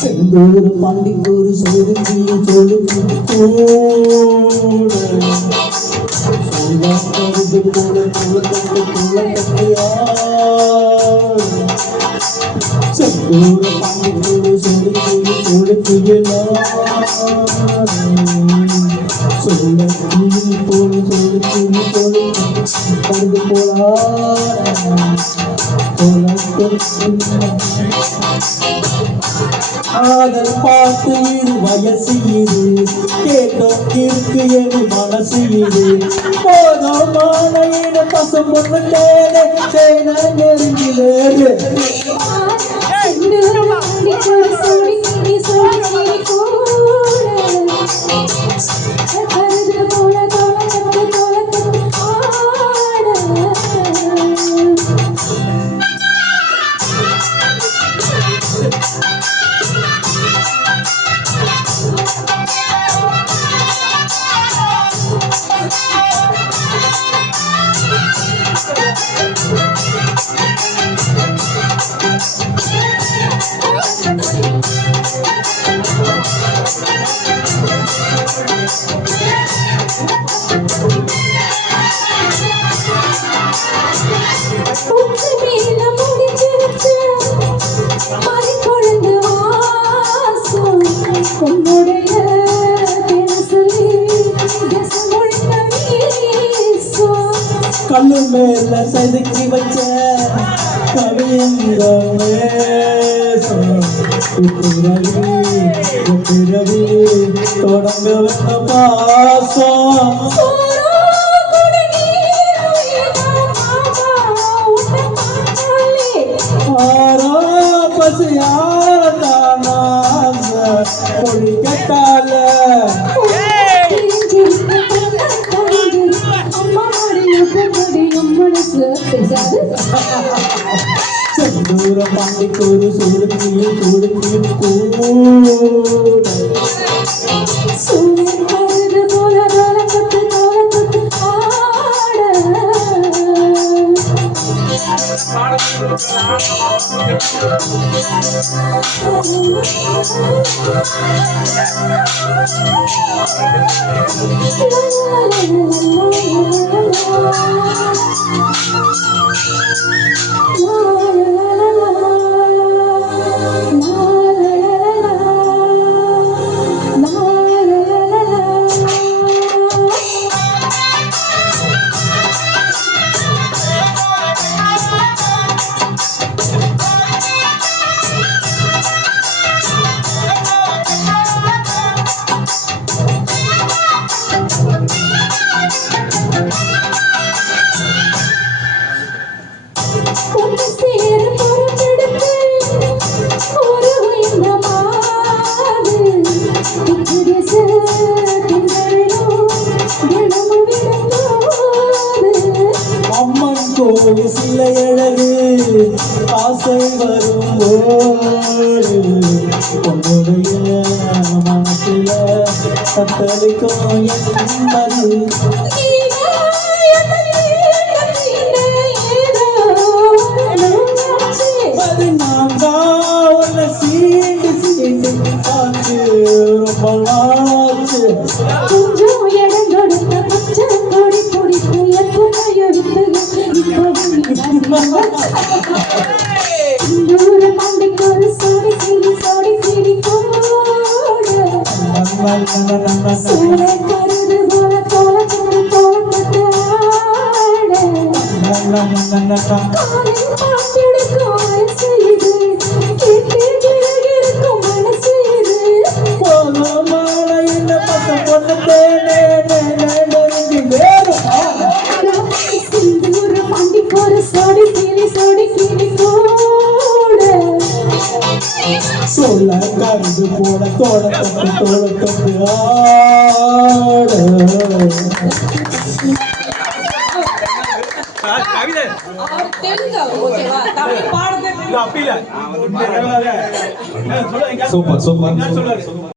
செந்தூர் பாண்டிக்கூர் சொலுக்கிய சொலுக்கு கருது போல குளக்கட்டு குளக்கட்டையா செந்தூர் பாண்டிக்கூர் சொலுக்கிய சொலுக்கிய சொலுக்கிய போல சொலுக்கிய சொலுக்கு கருது போல காதல் பார்த்து இரு வயசு இது கேட்டோம் இருக்கு எது மனசு இது போதமான இன பசம் ஒன்று தேனை தேன நெருங்கிலேது கல்லு மேல செதுக்கி வச்ச கவியங்கமே பிறவி தொடங்க வந்த பாசம் பசியாரதான பொடி கட்டால செந்தூர பாண்டிக்கூர் சொலுக்கிய சொலுக்கிய சில அழகு ஆசை வரும்போது உன்னுடைய மனசில கத்தளிக்கும் என்பது அது நான் தான் உன்னை சீண்டு சீண்டு பார்த்து ரொம்ப நாளாச்சு கொஞ்சம் இடம் கொடுத்த பச்சை கொடி பிடித்து எத்தனை எடுத்து பாண்டிக்கூர் சோடி சீடி கருது போல தோல சொல்ல கருது அது போல தோட தப்பு ஆட கவிதை சூப்பர் சூப்பர்.